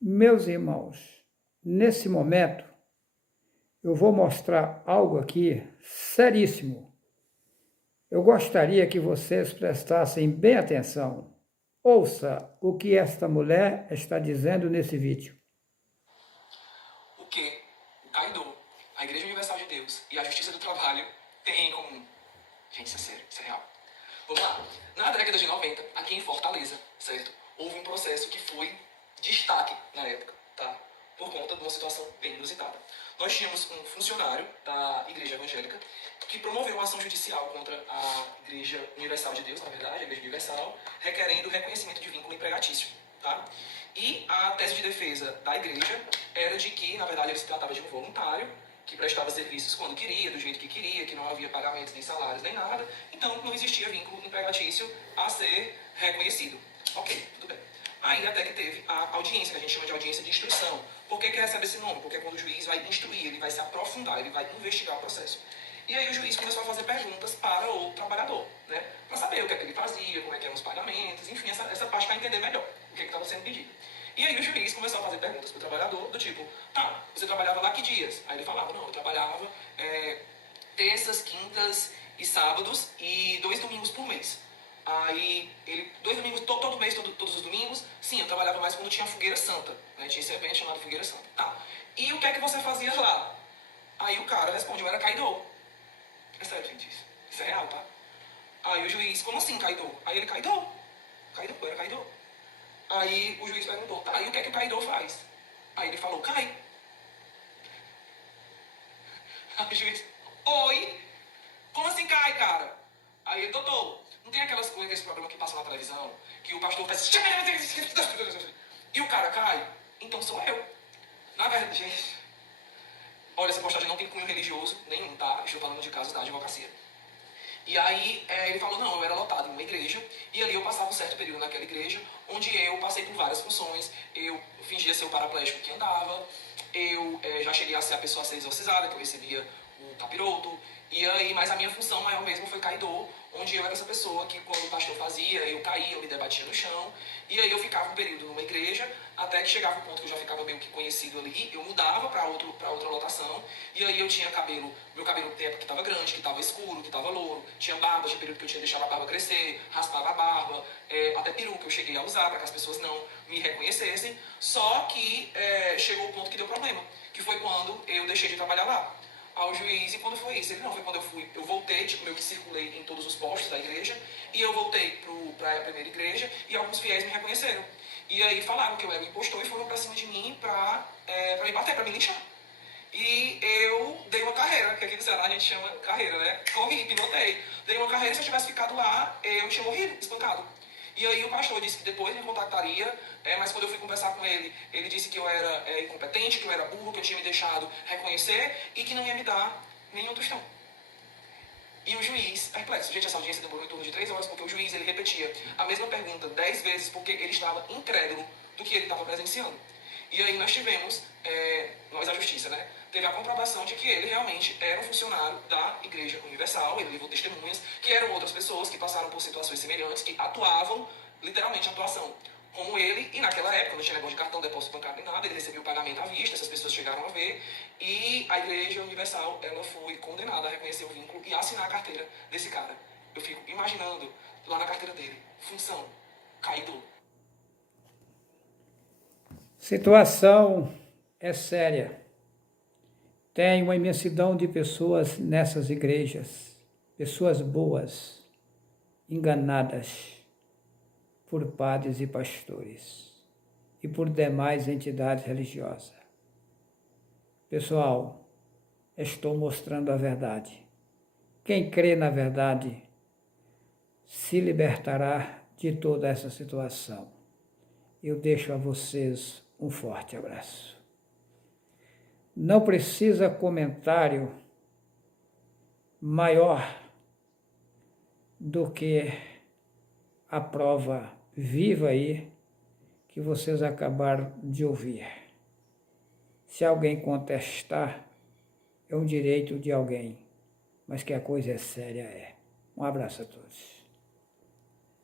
Meus irmãos, nesse momento eu vou mostrar algo aqui seríssimo. Eu gostaria que vocês prestassem bem atenção. Ouça o que esta mulher está dizendo nesse vídeo. O que o Kaido, a Igreja Universal de Deus e a Justiça do Trabalho têm em comum? Gente, isso é sério, isso é real. Vamos lá. Na década de 90, aqui em Fortaleza, certo? Houve um processo que foi destaque na época, tá? Por conta de uma situação bem inusitada. Nós tínhamos um funcionário da Igreja Evangélica que promoveu uma ação judicial contra a Igreja Universal de Deus, na verdade, a Igreja Universal, requerendo reconhecimento de vínculo empregatício, tá? E a tese de defesa da igreja era de que, na verdade, ele se tratava de um voluntário que prestava serviços quando queria, do jeito que queria, que não havia pagamentos, nem salários, nem nada. Então, não existia vínculo empregatício a ser reconhecido. Ok, tudo bem. Aí até que teve a audiência, que a gente chama de audiência de instrução. Por que recebe esse nome? Porque quando o juiz vai instruir, ele vai se aprofundar, ele vai investigar o processo. E aí o juiz começou a fazer perguntas para o trabalhador, né? Para saber o que é que ele fazia, como é que eram os pagamentos, enfim, essa parte para entender melhor o que estava sendo pedido. E aí o juiz começou a fazer perguntas para o trabalhador, do tipo, tá, você trabalhava lá que dias? Aí ele falava, não, eu trabalhava terças, quintas e sábados e 2 domingos por mês. Aí, ele, 2 domingos, todo mês, todos os domingos, sim, eu trabalhava mais quando tinha a Fogueira Santa, né? Tinha esse evento chamado Fogueira Santa. Tá. E o que é que você fazia lá? Aí o cara responde, eu era Kaido. É sério, gente, isso é real, tá? Aí o juiz, como assim, Kaido? Aí ele, Kaido, eu era Kaido. Aí o juiz perguntou, tá, e o que é que o Kaido faz? Aí ele falou, cai. Aí o juiz, oi? Como assim cai, cara? Aí ele, doutor, não tem aquelas coisas, esse programa que passa na televisão, que o pastor faz... E o cara cai? Então sou eu. Na verdade, gente... Olha, essa postagem não tem cunho religioso nenhum, tá? Estou falando de casos da advocacia. E aí ele falou, não, eu era lotado em uma igreja, e ali eu passava um certo período naquela igreja, onde eu passei por várias funções, eu fingia ser o paraplégico que andava, eu já cheguei a ser a pessoa a ser exorcizada, que eu recebia o capiroto, e aí, mas a minha função maior mesmo foi caidor, onde eu era essa pessoa que quando o pastor fazia, eu caía, eu me debatia no chão, e aí eu ficava um período numa igreja, até que chegava um ponto que eu já ficava meio que conhecido ali, eu mudava para outra lotação, e aí eu tinha cabelo, meu cabelo no tempo que estava grande, que estava escuro, que estava louro, tinha barba, tinha período que eu tinha deixado a barba crescer, raspava a barba, até peruca eu cheguei a usar para que as pessoas não me reconhecessem, só que chegou o ponto que deu problema, que foi quando eu deixei de trabalhar lá. Ao juiz, e quando foi isso? Ele, não, foi quando eu voltei, tipo, meio que circulei em todos os postos da igreja, e eu voltei pra primeira igreja, e alguns fiéis me reconheceram. E aí falaram que eu era um impostor e foram pra cima de mim pra me bater, pra me linchar. E eu dei uma carreira, que aqui no Ceará a gente chama carreira, né? Corri, pilotei. Dei uma carreira, se eu tivesse ficado lá, eu tinha morrido, espancado. E aí o pastor disse que depois me contactaria, mas quando eu fui conversar com ele, ele disse que eu era incompetente, que eu era burro, que eu tinha me deixado reconhecer e que não ia me dar nenhum tostão. E o juiz, perplexo, gente, essa audiência demorou em torno de 3 horas, porque o juiz ele repetia a mesma pergunta 10 vezes, porque ele estava incrédulo do que ele estava presenciando. E aí nós tivemos, nós a justiça, né? Teve a comprovação de que ele realmente era um funcionário da Igreja Universal, ele levou testemunhas, que eram outras pessoas que passaram por situações semelhantes, que atuavam, literalmente atuação, como ele, e naquela época não tinha negócio de cartão, depósito bancário nem nada, ele recebia o pagamento à vista, essas pessoas chegaram a ver, e a Igreja Universal, ela foi condenada a reconhecer o vínculo e a assinar a carteira desse cara. Eu fico imaginando, lá na carteira dele, função, caído. Situação é séria. Tem uma imensidão de pessoas nessas igrejas, pessoas boas, enganadas por padres e pastores e por demais entidades religiosas. Pessoal, estou mostrando a verdade. Quem crê na verdade se libertará de toda essa situação. Eu deixo a vocês um forte abraço. Não precisa comentário maior do que a prova viva aí que vocês acabaram de ouvir. Se alguém contestar, é um direito de alguém, mas que a coisa é séria é. Um abraço a todos.